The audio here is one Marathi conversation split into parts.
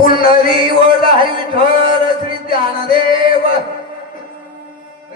पुंडरी वडाई विठ्ठल श्री ज्ञानदेव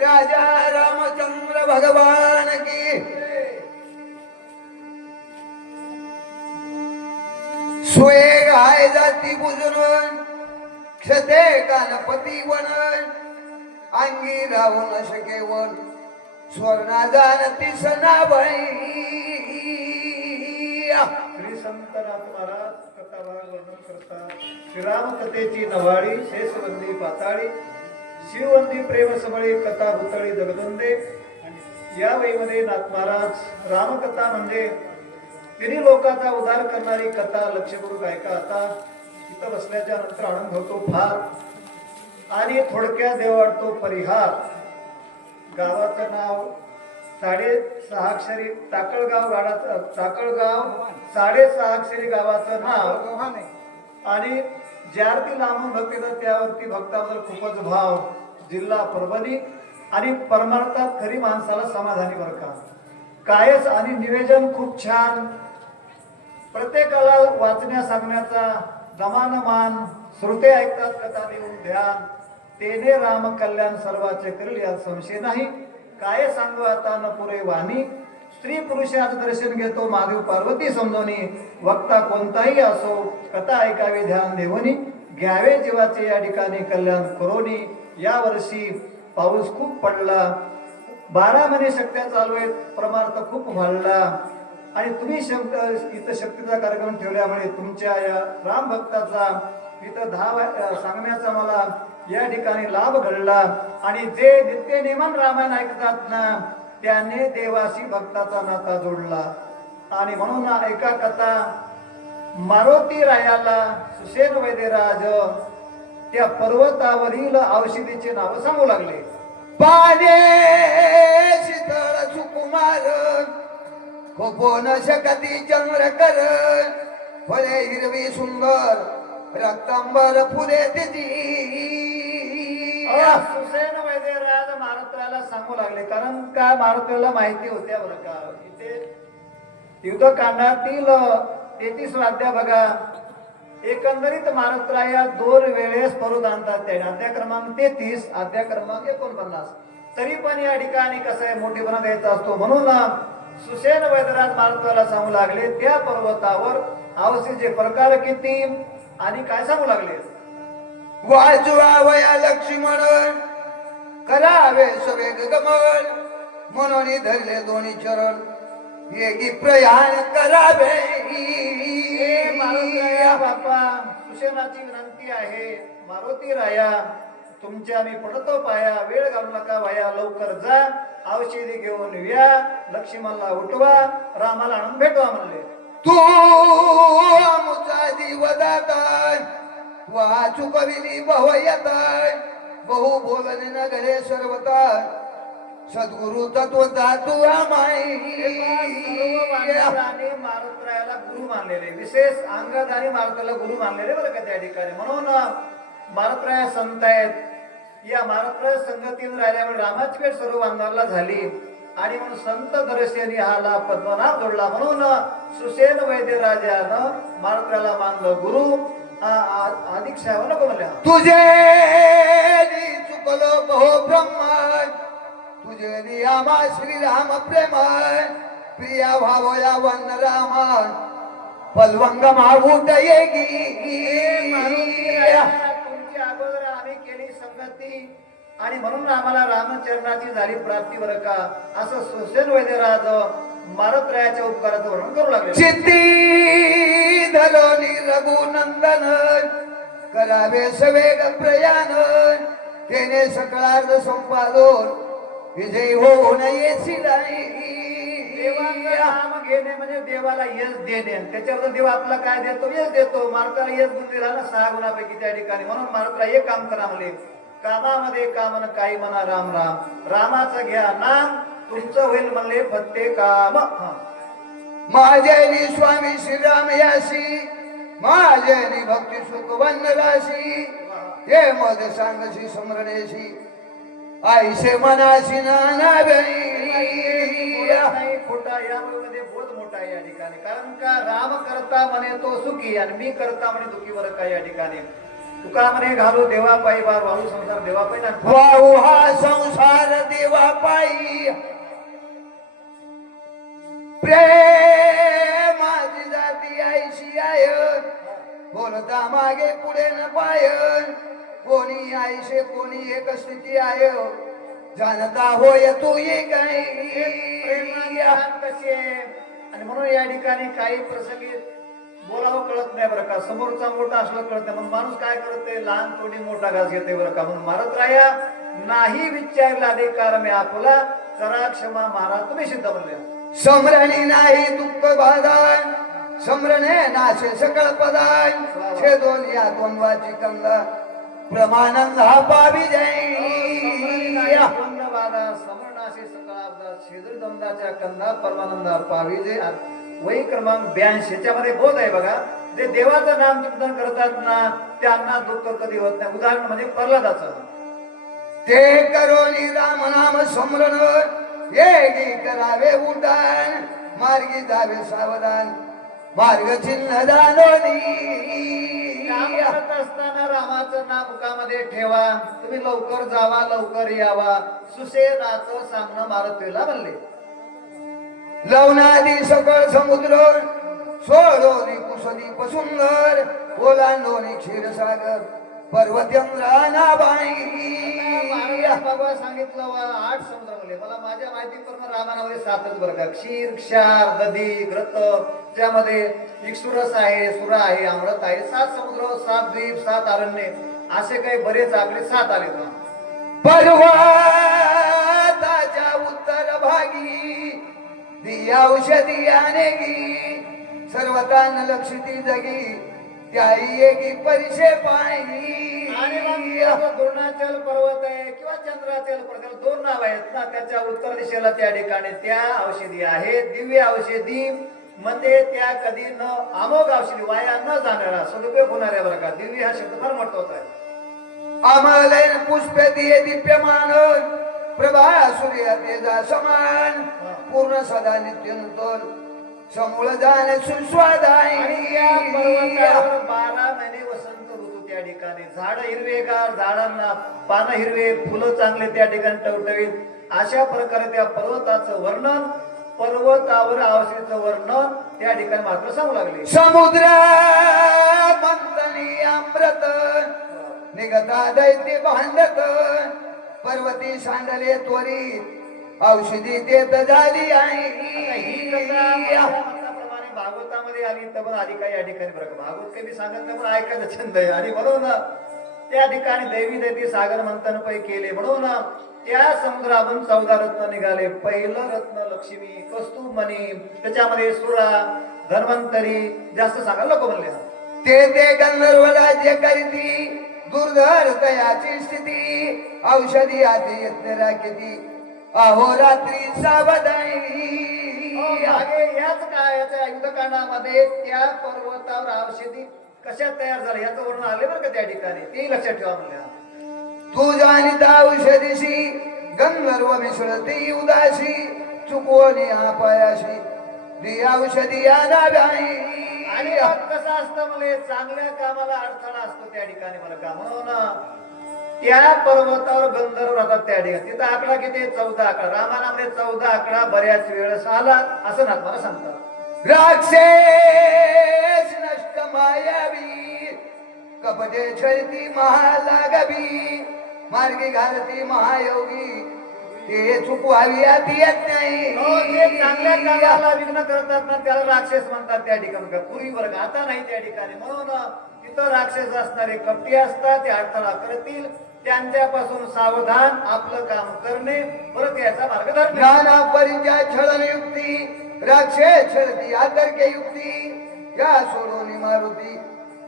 राजा रामचंद्र भगवान की सुए गाय जाती बुजून क्षते गणपती वन अंगी राहून शकेवन स्वर्णा जानती सनाबाई श्री संत नाथ महाराज कथाभाग वर्णन करतात. श्रीराम कथेची नवाळी शेषवंदी पाताळी शिववंदी प्रेम सबळी कथा भूतळी जगदंदे. या वेळीमध्ये नाथ महाराज रामकथा म्हणजे तिन्ही लोकांचा उद्धार करणारी कथा लक्षपूर्वक ऐका. आता इथं बसल्याच्या नंतर आनंद होतो फार आणि थोडक्यात देव वाटतो परिहार. गावाचं नाव 6.5 अक्षरी टाकळगाव गावाचं टाकळगाव 6.5 अक्षरी गावाचं नाव आणि ज्यावरती लांबून भक्ती त्यावरती भक्ताबद्दल खूपच भाव. जिल्हा परभणी आणि परमार्थात खरी माणसाला समाधानी बरं का. कायच आणि निवेदन खूप छान. प्रत्येकाला वाचण्या सांगण्याचा दमान मान. श्रुते ऐकतात कथा देऊन ध्यान. तेने राम कल्याण सर्वाचे करील यात संशय नाही. काय सांगू आता न पुरे वाणी. स्त्री पुरुषाचं दर्शन घेतो महादेव पार्वती समजोनी. वक्ता कोणताही असो कथा ऐकावी ध्यान देवनी. घ्यावे जीवाचे या ठिकाणी कल्याण करोनी. या वर्षी पाऊस खूप पडला. 12 महिने शक्त्या चालू आहेत. परमार्थ खूप वाढला आणि तुम्ही इथं शक्तीचा कार्यक्रम ठेवल्यामुळे तुमच्या या राम भक्ताचा इथं 10 सांगण्याचा मला या ठिकाणी लाभ घडला. आणि जे नित्य नेमान रामायण ऐकतात ना त्याने देवाशी भक्ताचा नाता जोडला. आणि म्हणून एका कथा मारुती रायाला सुसेन वैद्यराज त्या पर्वतावरील औषधीचे नाव सांगू लागले. पाने शीतळ सुकुमार खोपोन शकती चंद्र कर फळे हिरवी सुंदर रक्तांबर फुले तिची. सुसेन वैद्यराज मारुतीला सांगू लागले. कारण काय मारुतीला माहिती होत्या बरं का. इथे युद्धकांडातील 33 अध्याय बघा. एकंदरीत मारुतीला 2 वेळेस परत आणतात. त्या अध्याय क्रमांक 33 अध्याय क्रमांक 49. तरी पण या ठिकाणी कसं आहे मोठेपणा द्यायचा असतो. म्हणून सुसेन वैद्यराज मारुतीला सांगू लागले त्या पर्वतावर औषधीचे प्रकार किती आणि काय सांगू लागले. वाजवावया लक्ष्मण करावे सवेग गमन म्हणून धरले दोन्ही चरण येगी प्रयाण करावे. मारुती राया बापा सुसेनाची विनंती आहे. मारुती राया तुमच्या आम्ही पडतो पाया. वेळ घालू नका वाया. लवकर जा औषधी घेऊन या. लक्ष्मणला उठवा रामाला आणून भेटवा म्हणले. तू मुचा जीवदाता वाचुकविली बहुयताय बहु बोलणे न घरे सर्वता सद्गुरु तत्व तू आमाई. मारुतरायाला गुरु मानलेले विशेष अंगद आणि मारुतीला गुरु मानलेले बरं का त्या ठिकाणी. म्हणून मारुतराया संत आहेत. या मारुतराय संगतीवर राहिल्यामुळे रामाची भेट सर्व बांधवांना झाली आणि म्हणून संत दर्शनी हाला पद्मनाभ जोडला. म्हणून सुसेन वैद्यराजानं मारुतरायाला मानलं गुरु. अधिक सेवा नको म्हणल्या. तुझे चुकलो बहु ब्रह्म तुझे आमा श्रीराम प्रेम प्रिया भावया वन राम पलवंग माभूत येगी. तुमची अगोदर आम्ही केली संगती आणि म्हणून आम्हाला रामचरणाची झाली प्राप्ती बरं का. असं सुसेन वैद्यराज मारुतरायाच्या उपकाराचं वर्णन करू लागले. चित्ती धलोनी रघुनंदन करावे सवेग प्रयाण तेने सकळार्थ संपादन विजय होऊ नये शिलाई. देवाचं नाम घेणे म्हणजे देवाला यश देणे. त्याच्यावर देव आपला काय देतो यश देतो. मारुतीला यश गुण दिला ना 6 गुणापैकी त्या ठिकाणी. म्हणून मारुतीला एक काम करा म्हणले. कामामध्ये कामन काही म्हणा राम राम. रामाचं घ्या नाम तुमचं होईल म्हणले फत्ते काम. माझ्यानी स्वामी श्रीराम यासी माझ्यानी भक्ती सुख वनराशी हे मद सांगशी स्मरणेशी आईसे मनाशी नानाव्या नाही खोटा यामध्ये बोध मोठा आहे या ठिकाणी. कारण का राम करता म्हणे तो सुखी आणि मी करता म्हणे दुखी बरं का या ठिकाणी. तुका म्हणे घालू देवा पायी बार वाळू संसार देवा पायी आणि वाहू हा संसार देवा पायी प्रेमाची जाती आईशी आय बोलता मागे पुढे न पाय कोणी आईशे कोणी एक स्थिती आय जानता होय तू ये प्रेमाची काय जात कशी आहे. आणि म्हणून या ठिकाणी काही प्रसंगी बोलावं कळत नाही बरं का. समोरचा मोठा असलं कळत नाही. म्हणून माणूस काय करते लहान तोडी मोठा घास घेते बरं का. म्हणून मारत राया नाही विचारला अधिकार मी आपला करा क्षमा महाराज तुम्ही सिद्ध म्हणले. समरणी नाही दुःख बाधान समरणे नाशे सकळ पदान छेदोन या द्वंद्वाची कंद प्रमानंद हा पावी जाई समरणाशी सकाळ शेजरी द्वंद्वाच्या कंदा परमानंद पावी जे वही क्रमांक 82 याच्यामध्ये बोध आहे बघा. जे देवाचं नाम चिंतन करतात ना त्यांना दुःख कधी होत नाही. उदाहरण म्हणजे प्रल्हादाचं ते करोनी राम नाम समरण येगी करावे उड्डाण मार्गी जावे सावधान मार्ग चिन्ह दानोनी काम करत असताना रामाचं नाम मुखामध्ये ठेवा. तुम्ही लवकर जावा लवकर यावा सुसेनाचं सांगणं मारुतीला म्हणले. लवणादी सकळ समुद्र सोडोनी कुसदीप सुंदर ओलांडोनी क्षीरसागर पर्वत्यंद्राना बाई बाबा सांगितलं 8 समुद्र म्हणले. मला माझ्या माहितीप्रमाणे रामानामध्ये 7च बरं का. क्षीर क्षार दधी घृत त्यामध्ये इक्षुरस आहे सुरा आहे अमृत आहे. 7 समुद्र 7 द्वीप 7 अरण्ये असे काही बरेच आकडे 7 आले. पर्वताच्या उत्तर भागी दी औषधी अनेगी सर्वतान लक्षिती जगी त्याही एकी परिशे पायी आणि मग द्रोणाचल पर्वत आहे किंवा चंद्राचल पर्वत 2 नाव आहेत ना. त्याच्या उत्तर दिशेला त्या ठिकाणी त्या औषधी आहेत दिव्य औषधी मध्ये त्या कधी न अमोघ औषधी वाया न जाणारा सदुपयोग होणाऱ्या बरं का. दिव्य हा शब्द फार महत्वाचा आहे. अमलैन पुष्पे दिये दीप्यमान प्रभा सूर्य तेजा समान पूर्ण सदा नित्य नूतन समूळ जाणे सुस्वादाई. आणि या पर्वतावर 12 महिने वसंत ऋतू त्या ठिकाणी. झाड हिरवेगार झाडांना पानं हिरवे फुलं चांगले त्या ठिकाणी टवटवीत अशा प्रकारे त्या पर्वताचं वर्णन पर्वतावर औषधीचं वर्णन त्या ठिकाणी मात्र सांगू लागले. समुद्र मंथनी अमृत निगता दैत्य भांडत पर्वती सांडले त्वरित औषधी देत झाली आई. भागवतामध्ये आली तर पण आधी काही या ठिकाणी बरं भागवत काही मी सांगत नाही पण ऐकायचा छंद आहे. आणि म्हणून त्या ठिकाणी दैवी दैती सागर मंथन पै केले. म्हणून त्या समुद्रातून 14 रत्न निघाले. पहिलं रत्न लक्ष्मी कस्तूर मणी त्याच्यामध्ये सुरा धन्वंतरी जास्त सांगायला नको म्हणले. ते गंधर्व राज्य करीती दुर्धर तयाची स्थिती औषधी आधी यज्ञ राखिती अहोरात्री सावधाई. मागे याच काळाच्या युद्धकांडामध्ये त्या पर्वतावर औषधी कशा तयार झाल्या याचं वर्णन आले बरं का त्या ठिकाणी. ते लक्षात ठेवा म्हणल्या. तू जाणीत औषधीशी गंधर्व मिसळती उदासी चुकवणी आपायाशी दी औषधी आणाव्याई. आणि कसं असतं म्हणजे चांगल्या कामाला अडथळा असतो त्या ठिकाणी बरं का. म्हणून त्या पर्वतावर गंधर्व राहतात त्या ठिकाणी. तिथं आकडा किती 14 आकडा. रामायणामध्ये 14 आकडा बऱ्याच वेळेस आला असं ना मला सांगतात. राक्षस नष्ट मायावी कपटे छळती महालागवी मार्गी घालती महायोगी ते चुकवावी आती येत नाही. चांगल्या कामाला विघ्न करतात ना त्याला राक्षस म्हणतात त्या ठिकाणी. पूर्वी वर्ग आता नाही त्या ठिकाणी. म्हणून तिथं राक्षस असणारे कपटी असतात ते अडथळा करतील. त्यांच्यापासून सावधान आपलं काम करणे परत याचा मार्ग धरणे. नाना परिचय छळन युक्ती राक्षस छळती आतर्के युक्ती या सोडून मारुती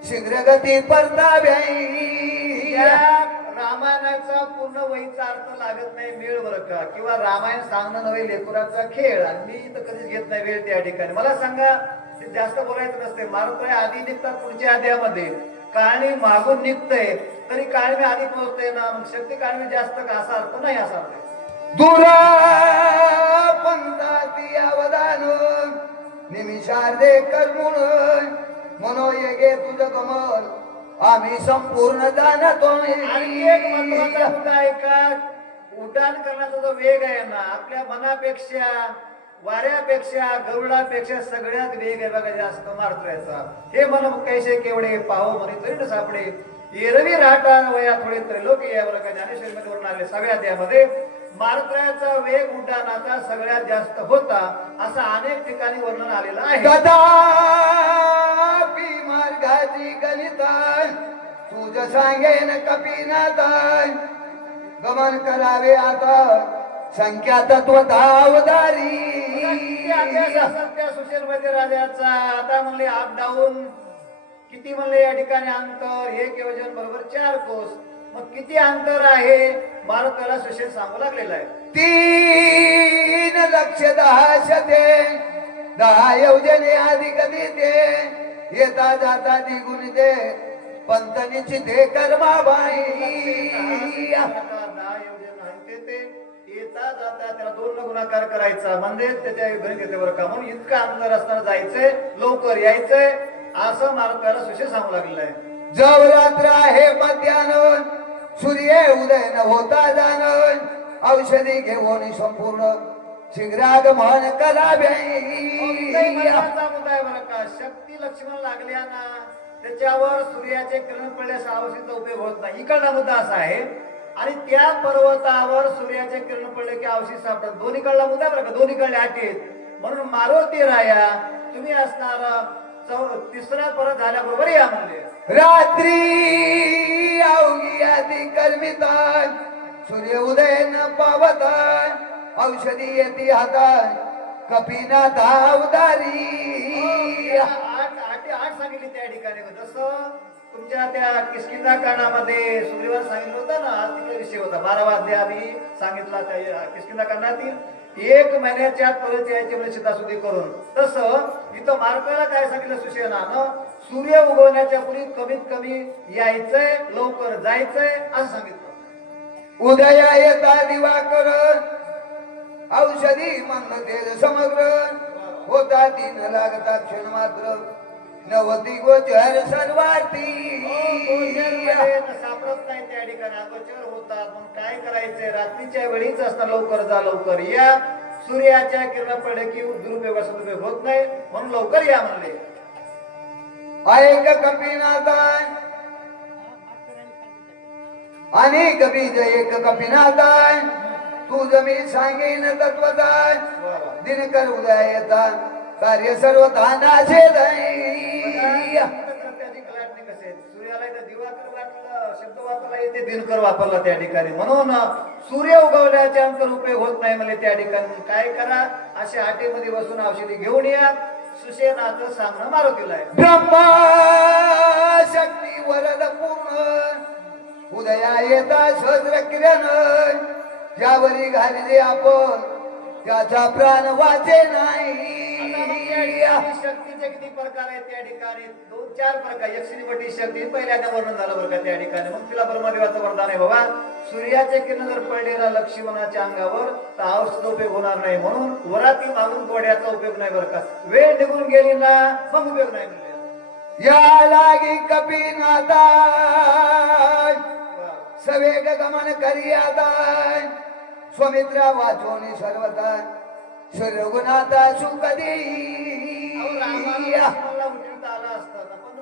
शीघ्र गती परताव्याई. रामायणाचा पूर्ण वहीचा अर्थ लागत नाही वेळ बरं का. किंवा रामायण सांगणं नव्हे लेकराचा खेळ. आणि मी तर कधीच घेत नाही वेळ त्या ठिकाणी. मला सांगा जास्त बोलायचं नसते. मारुती आधी निघतात पुढच्या अध्यायामध्ये कहाणी मागून निघतंय तरी काळमी आधी पोहोचते ना, मग शक्ती काळमी जास्त का असा अर्थ नाही, असा अर्थ आहे. दुरा पंथाती अवदान निमिषार्धे कर्मुण मनोयगे तुझ कमल आम्ही संपूर्ण जाणतोय. आणखी एक महत्वाचा मुद्दा आहे का, उड्डाण करण्याचा जो वेग आहे ना, आपल्या मनापेक्षा, वाऱ्यापेक्षा, गरुडापेक्षा सगळ्यात वेग आहे बघा जास्त मारतोयाचा. हे मन कैसे केवढे पाहो म्हणे तरी न सापडे, एरवी राहता वया थोडे त्रैलोक यावर का ज्ञानेश्वरी मध्ये वरून आले सगळ्या त्यामध्ये मारतोयाचा वेग उड्डाणाचा सगळ्यात जास्त होता, असं अनेक ठिकाणी वर्णन आलेलं आहे. कदापि मार्गाची गणिता तुझ सांगेन कपिनाथान गमन करावे आता संख्या तत्वतावदारी. त्या सुशील मध्ये राजाचा आता म्हणले अप डाऊन किती म्हणले या ठिकाणी अंतर, एक योजन बरोबर 4 कोस. मग किती अंतर आहे भारताला सुशील सांगू लागलेला आहे. 3,10,000 10 योजने अधिक देते येता जाता द्विगुण दे पंतनीची ते कर्माबाई. 10 योजन आहे ते येता जाता त्याला 2 न गुणाकार करायचा म्हणजे त्याच्या गणित येते बरं का. म्हणून इतकं अंतर असताना जायचंय, लवकर यायचंय, असं मारुतीला सुशील सांगू लागलेलं आहे. जव रात्र आहे मध्यान सूर्य उदय न होता जाण औषधी घेऊन संपूर्ण शीघ्रागमन करावे. महत्वाचा मुद्दा आहे बरं का. शक्ती लक्ष्मण लागल्या ना, त्याच्यावर सूर्याचे किरण पडल्यास औषधीचा उपयोग होत नाही, इकडला मुद्दा असा आहे. आणि त्या पर्वतावर सूर्याचे किरण पडले की औषध सापडत, दोन्हीकडला मुद्दा बरं का, दोन्हीकडे अटीत. म्हणून मारुती राया तुम्ही असणार तिसरा परत झाल्याबरोबर या म्हणले. रात्री अवघी आधी कर्मिता सूर्य उदय न पावता औषधी येती हातात कपिनाथा उदारी. 8 सांगितली त्या ठिकाणी. जसं तुमच्या त्या किष्किंधा कांडामध्ये सुग्रीवाला सांगितलं होतं ना, आज तिकडे विषय होता 12 वाजले आधी सांगितला त्या किष्किंधा कांडातील 1 महिन्याच्या आत परत यायचे म्हणजे सीतासुदी करून. तसं इथं मार्गाला काय सांगितलं सुशेनानं, सूर्य उगवण्याच्या पूर्वी कमीत कमी यायचंय, लवकर जायचंय असं सांगितलं. उदया येता दिवाकर औषधी मंद समग्र होता तीन लागता क्षण मात्र नवती गोचर सर्वार्थी. सापडत नाही त्या ठिकाणी, अगोचर होतात. मग काय करायचंय, रात्रीच्या वेळीच असता, लवकर जा, लवकर या. सूर्याच्या किरण पडले की दुरुपयोग सदुपयोग होत नाही, म्हणून लवकर या म्हणले. ऐक कपिनाथा अनेक बीज एक कपिनाथा तुझ मी सांगेन तत्वता दिनकर उदय येता कार्य सर्वथा नाशे सूर्याला दिवाकर वाटलं, शब्द वापरला येते, दिनकर वापरला त्या ठिकाणी. म्हणून सूर्य उगवल्याच्या अंतर उपयोग होत नाही म्हणजे त्या ठिकाणी काय करा, अशा आटेमध्ये बसून औषधी घेऊन या. सुशेनाचं सांगणं मारुतीला आहे. ब्रह्मा शक्ती वरद पूर्ण उदया येता सहस्र किरण ज्यावरी घालले आपण त्याचा प्राण वाचे नाही. शक्तीचे किती प्रकार आहेत त्या ठिकाणी, 2-4 प्रकार. यक्षिणीपटी शक्ती पहिल्यांदा वर्णन झालं बरं का त्या ठिकाणी. मग तिला ब्रह्मदेवाचं वरदान आहे बाबा, सूर्याचे किरण जर पडले ना लक्ष्मणाच्या अंगावर तर औषध उपयोग होणार नाही, म्हणून वराती मागून गोड्याचा उपयोग नाही बरं का. वेळ निघून गेली ना मग उपयोग नाही म्हणले. या लागी कपिनाथा सवेग गमन करी आता स्वमित्रा वाचोनी सर्वता सर्वगुणाता सुख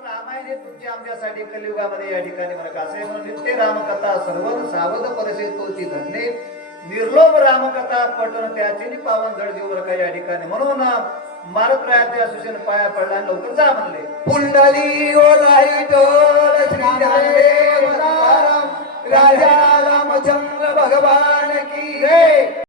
रामायण हे तुमच्या आमच्यासाठी कलियुगामध्ये या ठिकाणी बरं का. असे म्हणून नित्य रामकथा सर्व सावध परिसे तोची धन्य निर्लोभ रामकथा पठण त्याची पावन जड जीव बरं का या ठिकाणी. म्हणून मारत राहते सुशेन पाया पडला आणि लवकर जा म्हणले. पुंडली ओ श्री राजा रामचंद्र भगवान की जय.